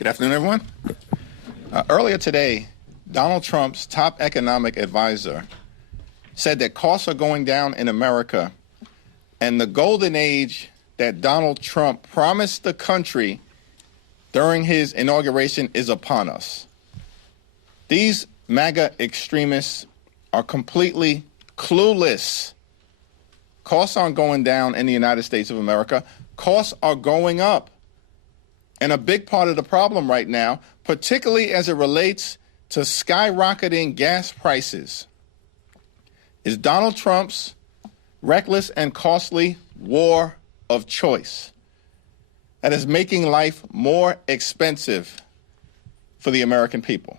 Good afternoon, everyone. Earlier today, Donald Trump's top economic advisor said that costs are going down in America, and the golden age that Donald Trump promised the country during his inauguration is upon us. These MAGA extremists are completely clueless. Costs aren't going down in the United States of America. Costs are going up. And a big part of the problem right now, particularly as it relates to skyrocketing gas prices, is Donald Trump's reckless and costly war of choice that is making life more expensive for the American people.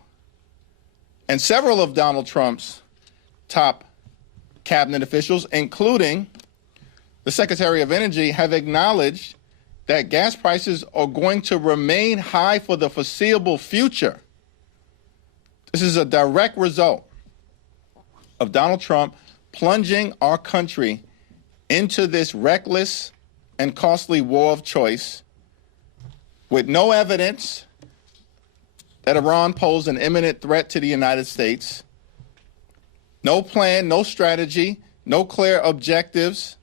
And several of Donald Trump's top cabinet officials, including the Secretary of Energy, have acknowledged that gas prices are going to remain high for the foreseeable future. This is a direct result of Donald Trump plunging our country into this reckless and costly war of choice with no evidence that Iran posed an imminent threat to the United States, no plan, no strategy, no clear objectives,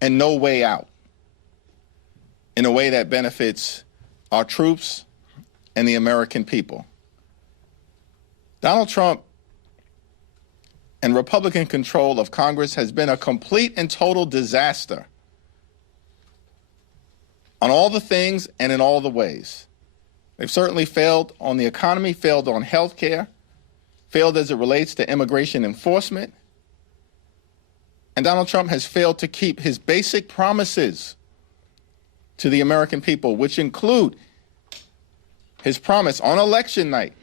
and no way out in a way that benefits our troops and the American people. Donald Trump and Republican control of Congress has been a complete and total disaster on all the things and in all the ways. They've certainly failed on the economy, failed on health care, failed as it relates to immigration enforcement. And Donald Trump has failed to keep his basic promises to the American people, which include his promise on election night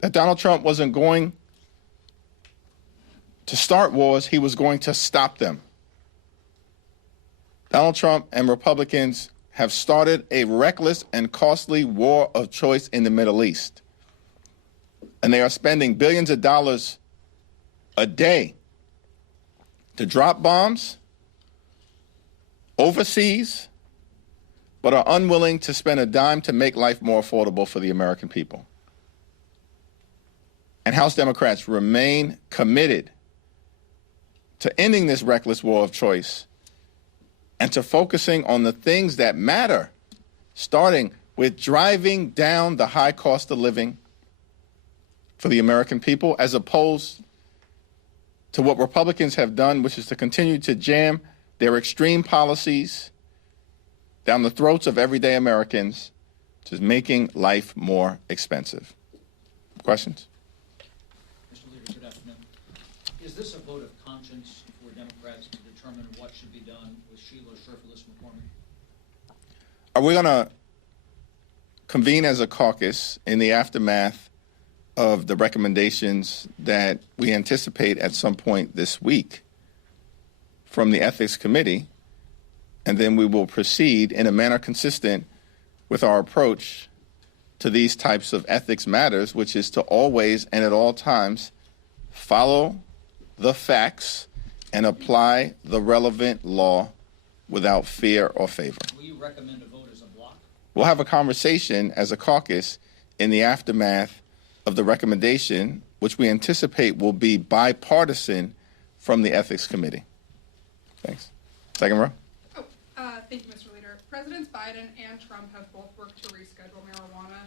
that Donald Trump wasn't going to start wars, he was going to stop them. Donald Trump and Republicans have started a reckless and costly war of choice in the Middle East. And they are spending billions of dollars a day to drop bombs overseas, but are unwilling to spend a dime to make life more affordable for the American people. And House Democrats remain committed to ending this reckless war of choice and to focusing on the things that matter, starting with driving down the high cost of living for the American people, as opposed to what Republicans have done, which is to continue to jam their extreme policies down the throats of everyday Americans, just making life more expensive. Questions? Mr. Leader, good afternoon. Is this a vote of conscience for Democrats to determine what should be done with Sheila Sherfullis McCormick? Are we going to convene as a caucus in the aftermath of the recommendations that we anticipate at some point this week from the Ethics Committee, and then we will proceed in a manner consistent with our approach to these types of ethics matters, which is to always and at all times follow the facts and apply the relevant law without fear or favor. Will you recommend a vote as a block? We'll have a conversation as a caucus in the aftermath of the recommendation, which we anticipate will be bipartisan from the Ethics Committee. Thanks. Second row. Thank you, Mr. Leader. Presidents Biden and Trump have both worked to reschedule marijuana.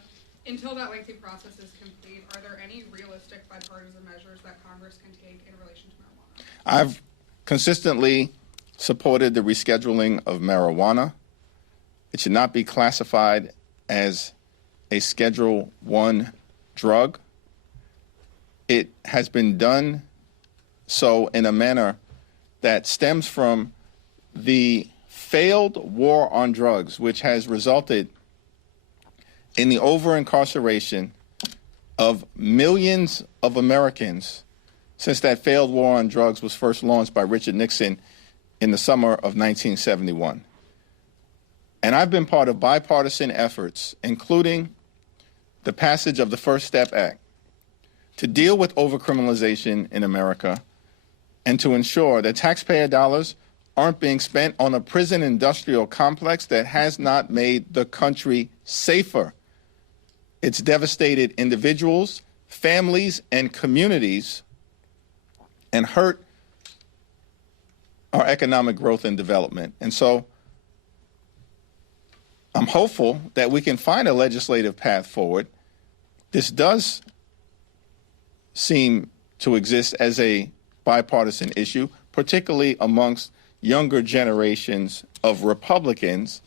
Until that lengthy process is complete, are there any realistic bipartisan measures that Congress can take in relation to marijuana? I've consistently supported the rescheduling of marijuana. It should not be classified as a Schedule I drug. It has been done so in a manner that stems from the failed war on drugs, which has resulted in the over-incarceration of millions of Americans since that failed war on drugs was first launched by Richard Nixon in the summer of 1971. And I've been part of bipartisan efforts, including the passage of the First Step Act, to deal with overcriminalization in America and to ensure that taxpayer dollars aren't being spent on a prison industrial complex that has not made the country safer. It's devastated individuals, families, and communities, and hurt our economic growth and development. And so I'm hopeful that we can find a legislative path forward. This does seem to exist as a bipartisan issue, particularly amongst younger generations of Republicans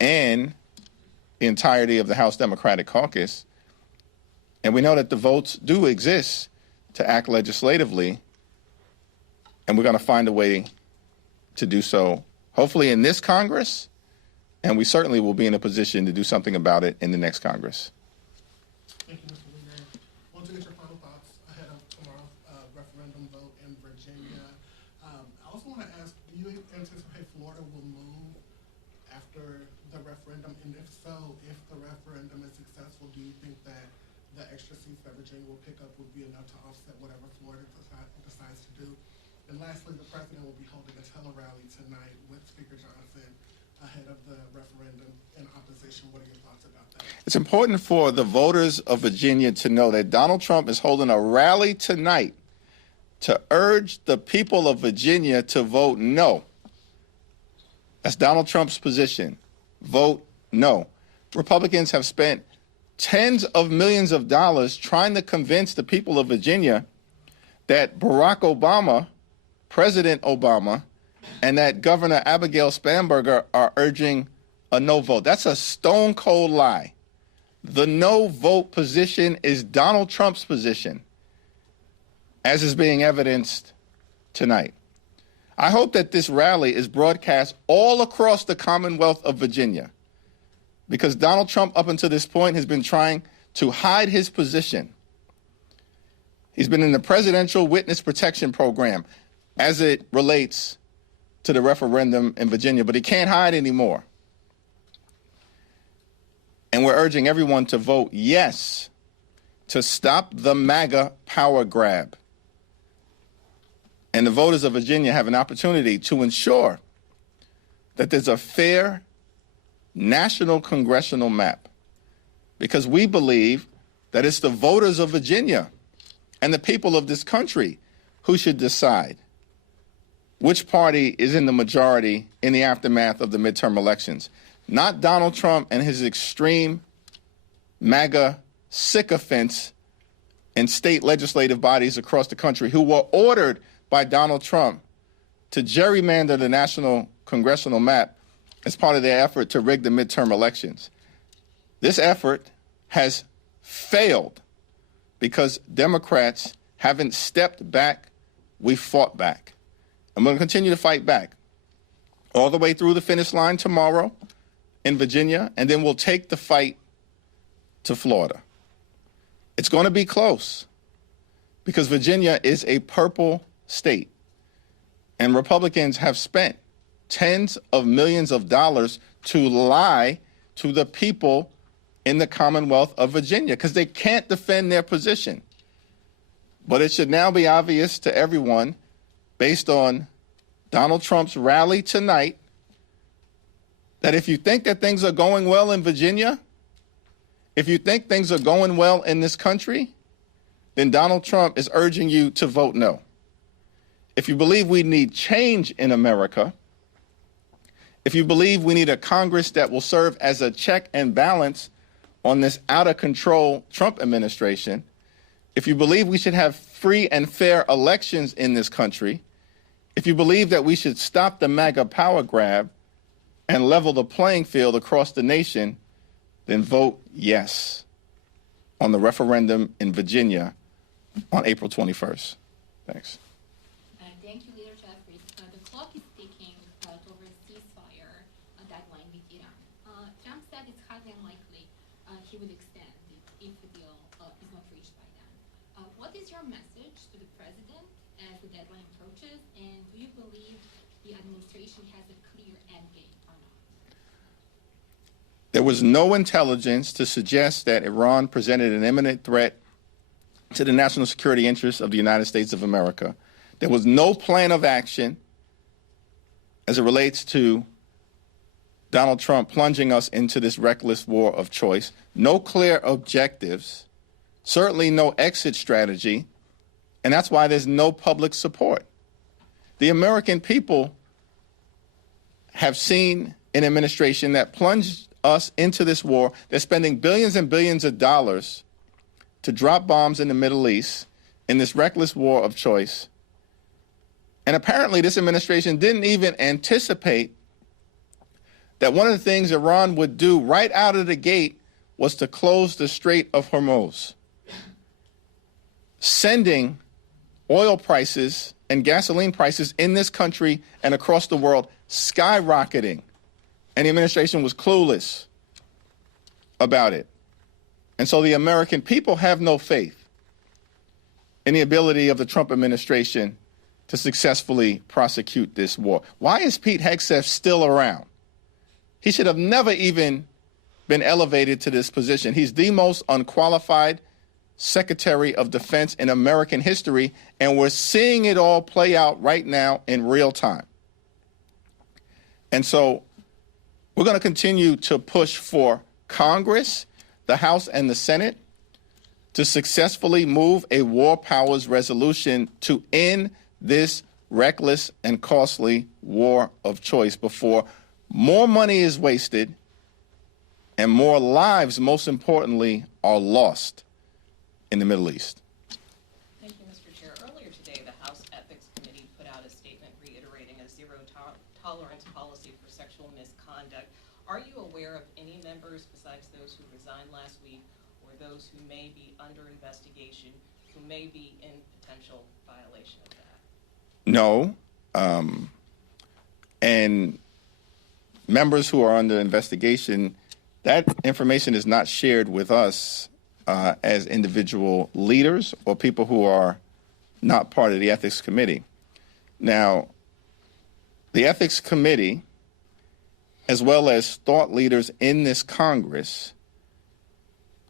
and the entirety of the House Democratic Caucus. And we know that the votes do exist to act legislatively, and we're going to find a way to do so, hopefully in this Congress, and we certainly will be in a position to do something about it in the next Congress. Thank you, Mr. Leader. I want to get your final thoughts ahead of tomorrow's referendum vote in Virginia. I also want to ask, do you anticipate Florida will move after the referendum? And if so, if the referendum is successful, do you think that the extra seats that Virginia will pick up would be enough to offset whatever Florida decides to do? And lastly, the president will be holding a tele-rally tonight with Speaker Johnson ahead of the referendum in opposition. What are your thoughts about that? It's important for the voters of Virginia to know that Donald Trump is holding a rally tonight to urge the people of Virginia to vote no. That's Donald Trump's position. Vote no. Republicans have spent tens of millions of dollars trying to convince the people of Virginia that Barack Obama, President Obama, and that Governor Abigail Spanberger are urging a no vote. That's a stone cold lie. The no vote position is Donald Trump's position, as is being evidenced tonight. I hope that this rally is broadcast all across the Commonwealth of Virginia, because Donald Trump, up until this point, has been trying to hide his position. He's been in the Presidential Witness Protection Program as it relates to the referendum in Virginia, but he can't hide anymore. And we're urging everyone to vote yes to stop the MAGA power grab. And the voters of Virginia have an opportunity to ensure that there's a fair national congressional map, because we believe that it's the voters of Virginia and the people of this country who should decide which party is in the majority in the aftermath of the midterm elections. Not Donald Trump and his extreme MAGA sycophants in state legislative bodies across the country who were ordered by Donald Trump to gerrymander the national congressional map as part of their effort to rig the midterm elections. This effort has failed because Democrats haven't stepped back. We fought back. I'm going to continue to fight back all the way through the finish line tomorrow in Virginia, and then we'll take the fight to Florida. It's going to be close because Virginia is a purple state, and Republicans have spent tens of millions of dollars to lie to the people in the Commonwealth of Virginia because they can't defend their position. But it should now be obvious to everyone, based on Donald Trump's rally tonight, that if you think that things are going well in Virginia, if you think things are going well in this country, then Donald Trump is urging you to vote no. If you believe we need change in America, if you believe we need a Congress that will serve as a check and balance on this out-of-control Trump administration, if you believe we should have free and fair elections in this country, if you believe that we should stop the MAGA power grab and level the playing field across the nation, then vote yes on the referendum in Virginia on April 21st. Thanks. Thank you, Leader Jeffries. The clock is ticking towards ceasefire deadline with Iran. Trump said it's highly unlikely he would extend it if the deal is not reached by then. What is your message to the president as the deadline approaches, and do you believe the administration has a clear end game or not? There was no intelligence to suggest that Iran presented an imminent threat to the national security interests of the United States of America. There was no plan of action as it relates to Donald Trump plunging us into this reckless war of choice, no clear objectives, certainly no exit strategy, and that's why there's no public support. The American people have seen an administration that plunged us into this war. They're spending billions and billions of dollars to drop bombs in the Middle East in this reckless war of choice. And apparently this administration didn't even anticipate that one of the things Iran would do right out of the gate was to close the Strait of Hormuz, sending oil prices and gasoline prices in this country and across the world skyrocketing. And the administration was clueless about it. And so the American people have no faith in the ability of the Trump administration to successfully prosecute this war. Why is Pete Hegseth still around? He should have never even been elevated to this position. He's the most unqualified Secretary of Defense in American history, and we're seeing it all play out right now in real time. And so we're going to continue to push for Congress, the House and the Senate, to successfully move a war powers resolution to end this reckless and costly war of choice before more money is wasted and more lives, most importantly, are lost in the Middle East. Thank you, Mr. Chair. Earlier today, the House Ethics Committee put out a statement reiterating a zero-tolerance policy for sexual misconduct. Are you aware of any members besides those who resigned last week or those who may be under investigation who may be in potential violation of that? No. And members who are under investigation, that information is not shared with us as individual leaders or people who are not part of the Ethics Committee. Now, the Ethics Committee, as well as thought leaders in this Congress,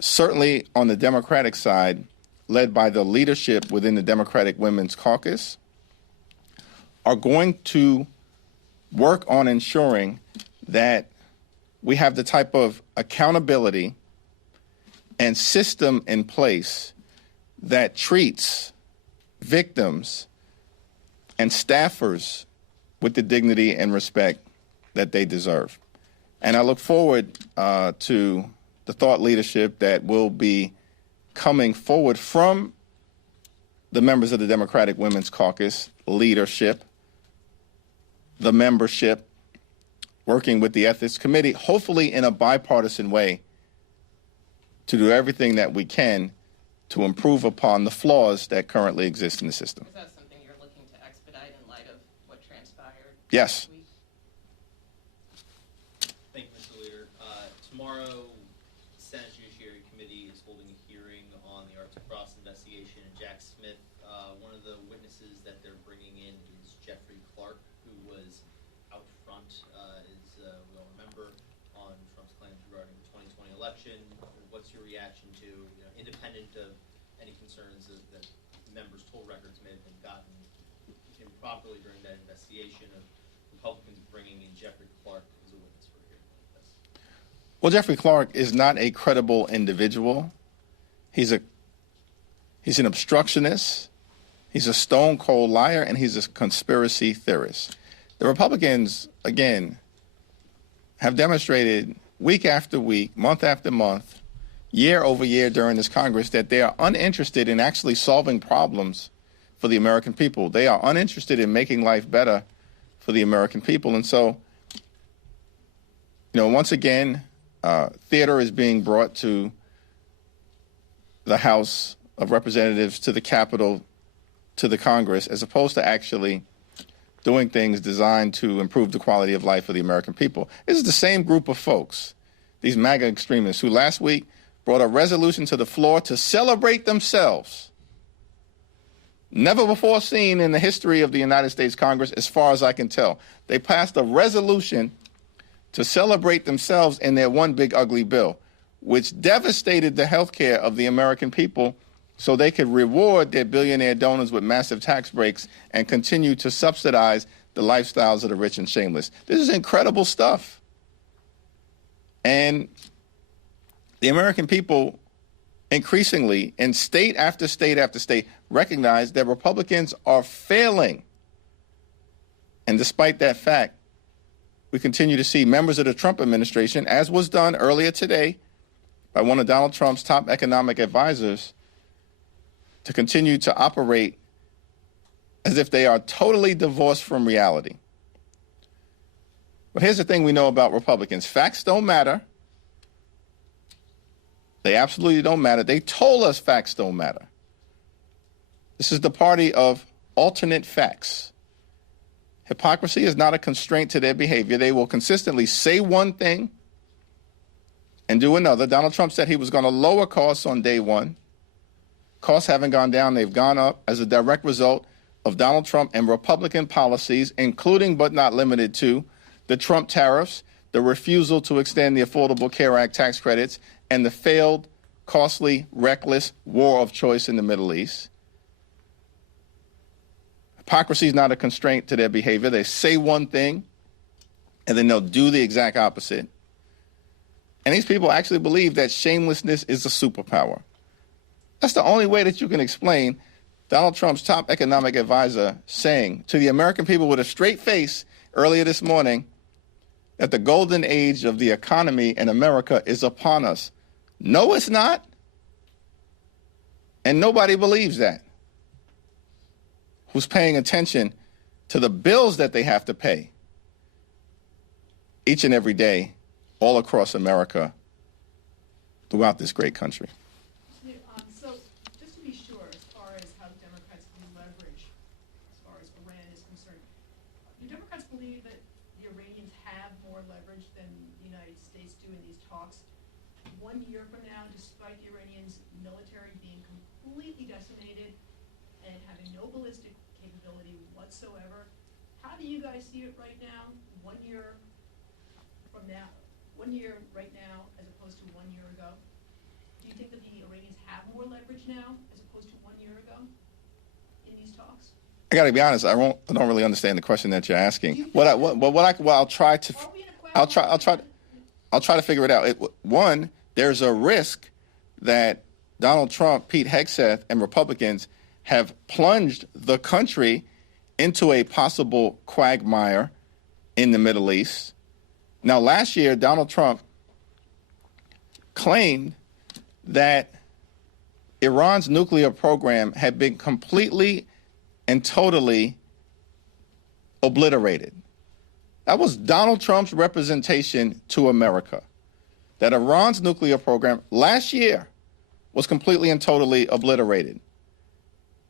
certainly on the Democratic side, led by the leadership within the Democratic Women's Caucus, are going to work on ensuring that we have the type of accountability and system in place that treats victims and staffers with the dignity and respect that they deserve. And I look forward to the thought leadership that will be coming forward from the members of the Democratic Women's Caucus leadership, the membership, working with the Ethics Committee, hopefully in a bipartisan way, to do everything that we can to improve upon the flaws that currently exist in the system. Is that something you're looking to expedite in light of what transpired? Yes. This week? Thank you, Mr. Leader. Tomorrow, the Senate Judiciary Committee is holding a hearing on the Arctic Frost investigation and Jack Smith. One of the witnesses that they're bringing in is Jeffrey Clark, who was out front, as we all remember, on Trump's claims regarding the 2020 election. What's your reaction to, independent of any concerns that members' toll records may have been gotten improperly during that investigation, of Republicans bringing in Jeffrey Clark as a witness for a hearing like this? Well, Jeffrey Clark is not a credible individual. He's an obstructionist. He's a stone cold liar, and he's a conspiracy theorist. The Republicans, again, have demonstrated week after week, month after month, year over year during this Congress that they are uninterested in actually solving problems for the American people. They are uninterested in making life better for the American people. And so, once again, theater is being brought to the House of Representatives, to the Capitol, to the Congress, as opposed to actually doing things designed to improve the quality of life for the American people. This is the same group of folks, these MAGA extremists, who last week brought a resolution to the floor to celebrate themselves. Never before seen in the history of the United States Congress, as far as I can tell. They passed a resolution to celebrate themselves in their one big ugly bill, which devastated the health care of the American people so they could reward their billionaire donors with massive tax breaks and continue to subsidize the lifestyles of the rich and shameless. This is incredible stuff. And the American people increasingly, in state after state after state, recognize that Republicans are failing. And despite that fact, we continue to see members of the Trump administration, as was done earlier today by one of Donald Trump's top economic advisors, to continue to operate as if they are totally divorced from reality. But here's the thing we know about Republicans. Facts don't matter. They absolutely don't matter. They told us facts don't matter. This is the party of alternate facts. Hypocrisy is not a constraint to their behavior. They will consistently say one thing and do another. Donald Trump said he was going to lower costs on day one. Costs haven't gone down. They've gone up as a direct result of Donald Trump and Republican policies, including but not limited to the Trump tariffs, the refusal to extend the Affordable Care Act tax credits, and the failed, costly, reckless war of choice in the Middle East. Hypocrisy is not a constraint to their behavior. They say one thing, and then they'll do the exact opposite. And these people actually believe that shamelessness is a superpower. That's the only way that you can explain Donald Trump's top economic advisor saying to the American people with a straight face earlier this morning that the golden age of the economy in America is upon us. No, it's not. And nobody believes that. Who's paying attention to the bills that they have to pay each and every day all across America throughout this great country. So just to be sure, as far as how Democrats view leverage, as far as Iran is concerned, do Democrats believe that the Iranians have more leverage than the United States do in these talks? 1 year from now, despite the Iranians' military being completely decimated and having no ballistic capability whatsoever, how do you guys see it right now, 1 year from now, 1 year right now, as opposed to 1 year ago? Do you think that the Iranians have more leverage now as opposed to 1 year ago in these talks? I got to be honest. I don't really understand the question that you're asking. I'll try to figure it out. One, there's a risk that Donald Trump, Pete Hegseth, and Republicans have plunged the country into a possible quagmire in the Middle East. Now, last year, Donald Trump claimed that Iran's nuclear program had been completely and totally obliterated. That was Donald Trump's representation to America, that Iran's nuclear program last year was completely and totally obliterated.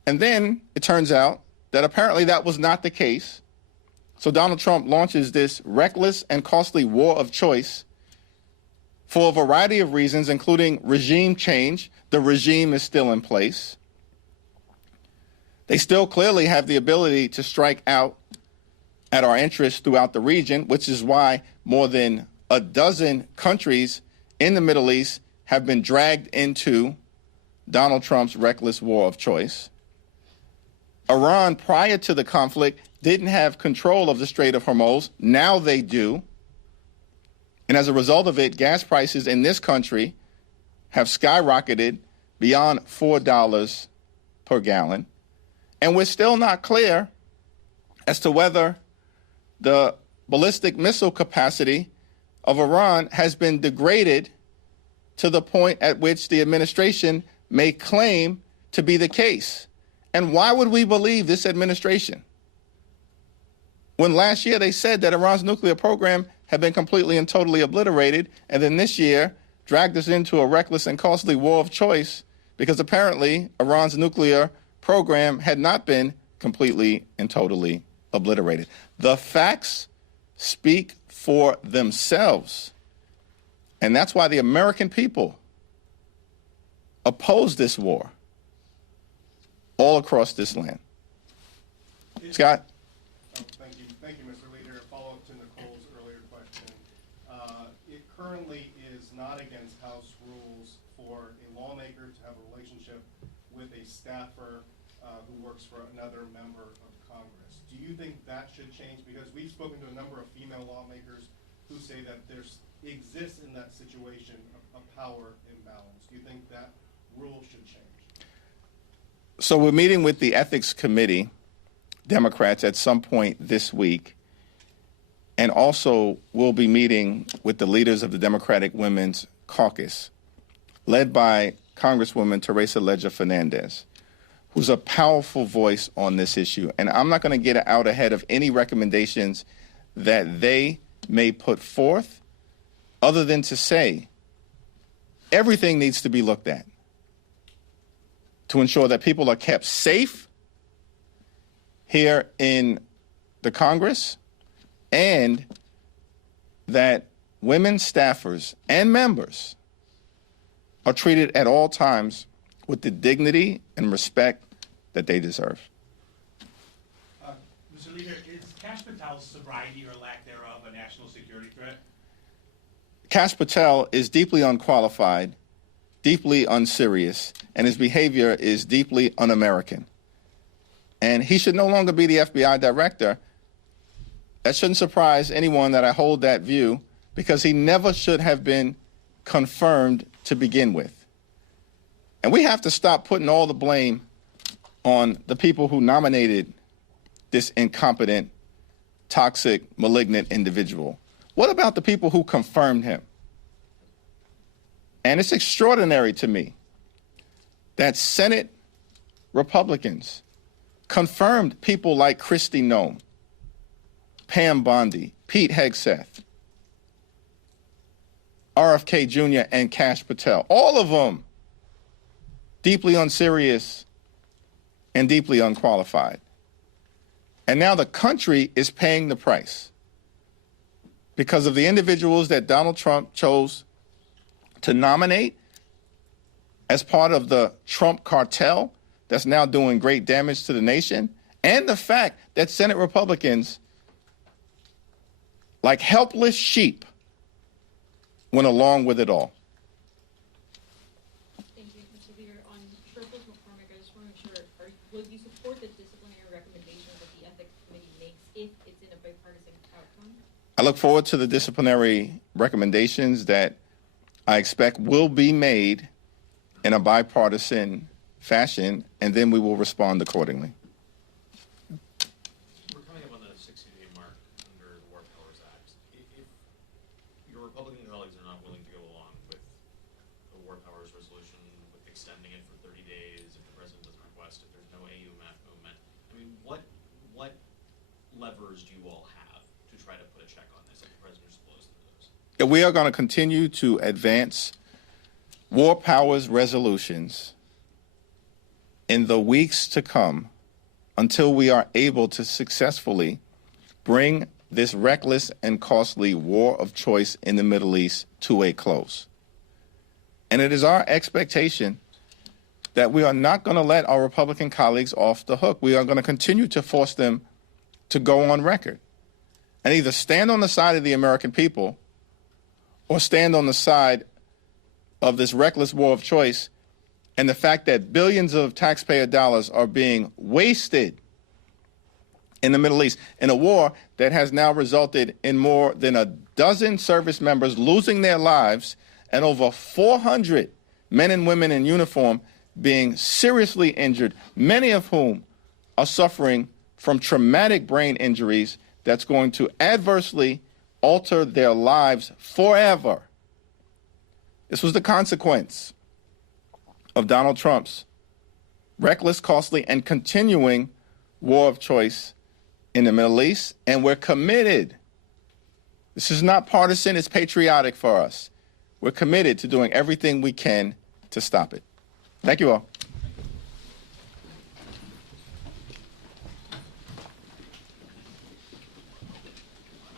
And then it turns out that apparently that was not the case. So Donald Trump launches this reckless and costly war of choice for a variety of reasons, including regime change. The regime is still in place. They still clearly have the ability to strike out at our interests throughout the region, which is why more than a dozen countries in the Middle East have been dragged into Donald Trump's reckless war of choice. Iran, prior to the conflict, didn't have control of the Strait of Hormuz. Now they do. And as a result of it, gas prices in this country have skyrocketed beyond $4 per gallon. And we're still not clear as to whether the ballistic missile capacity of Iran has been degraded to the point at which the administration may claim to be the case. And why would we believe this administration when last year they said that Iran's nuclear program had been completely and totally obliterated, and then this year dragged us into a reckless and costly war of choice because apparently Iran's nuclear program had not been completely and totally obliterated? The facts speak for themselves. And that's why the American people oppose this war all across this land. Scott? Oh, thank you, Mr. Leader. Follow up to Nicole's earlier question. It currently is not against House rules for a lawmaker to have a relationship with a staffer who works for another member of Congress. Do you think that should change? Because we've spoken to a number of female lawmakers who say that exists in that situation a power imbalance. Do you think that rule should change? So we're meeting with the Ethics Committee, Democrats, at some point this week. And also we'll be meeting with the leaders of the Democratic Women's Caucus, led by Congresswoman Teresa Leger Fernandez, who's a powerful voice on this issue. And I'm not going to get out ahead of any recommendations that they may put forth, other than to say everything needs to be looked at to ensure that people are kept safe here in the Congress, and that women staffers and members are treated at all times with the dignity and respect that they deserve. Mr. Leader, is Kash Patel's sobriety or lack thereof a national security threat? Kash Patel is deeply unqualified, deeply unserious, and his behavior is deeply un-American. And he should no longer be the FBI director. That shouldn't surprise anyone that I hold that view, because he never should have been confirmed to begin with. And we have to stop putting all the blame on the people who nominated this incompetent, toxic, malignant individual. What about the people who confirmed him? And it's extraordinary to me that Senate Republicans confirmed people like Kristi Noem, Pam Bondi, Pete Hegseth, RFK Jr., and Kash Patel. All of them deeply unserious and deeply unqualified. And now the country is paying the price because of the individuals that Donald Trump chose to nominate as part of the Trump cartel that's now doing great damage to the nation, and the fact that Senate Republicans, like helpless sheep, went along with it all. Thank you, Mr. Leader. On Sherpas McCormick, I just want to make sure, will you support the disciplinary recommendations that the Ethics Committee makes if it's in a bipartisan outcome? I look forward to the disciplinary recommendations that I expect will be made in a bipartisan fashion, and then we will respond accordingly. We're coming up on the 60-day mark under the War Powers Act. If your Republican colleagues are not willing to go along with the War Powers resolution, with extending it for 30 days, if the president doesn't request, if there's no AU movement, I mean, what levers do you all have to try to put a check on this if the president just blows through those? We are going to continue to advance War Powers resolutions in the weeks to come until we are able to successfully bring this reckless and costly war of choice in the Middle East to a close. And it is our expectation that we are not going to let our Republican colleagues off the hook. We are going to continue to force them to go on record and either stand on the side of the American people or stand on the side of this reckless war of choice and the fact that billions of taxpayer dollars are being wasted in the Middle East in a war that has now resulted in more than a dozen service members losing their lives and over 400 men and women in uniform being seriously injured, many of whom are suffering from traumatic brain injuries that's going to adversely alter their lives forever. This was the consequence of Donald Trump's reckless, costly, and continuing war of choice in the Middle East, and we're committed. This is not partisan, it's patriotic for us. We're committed to doing everything we can to stop it. Thank you all.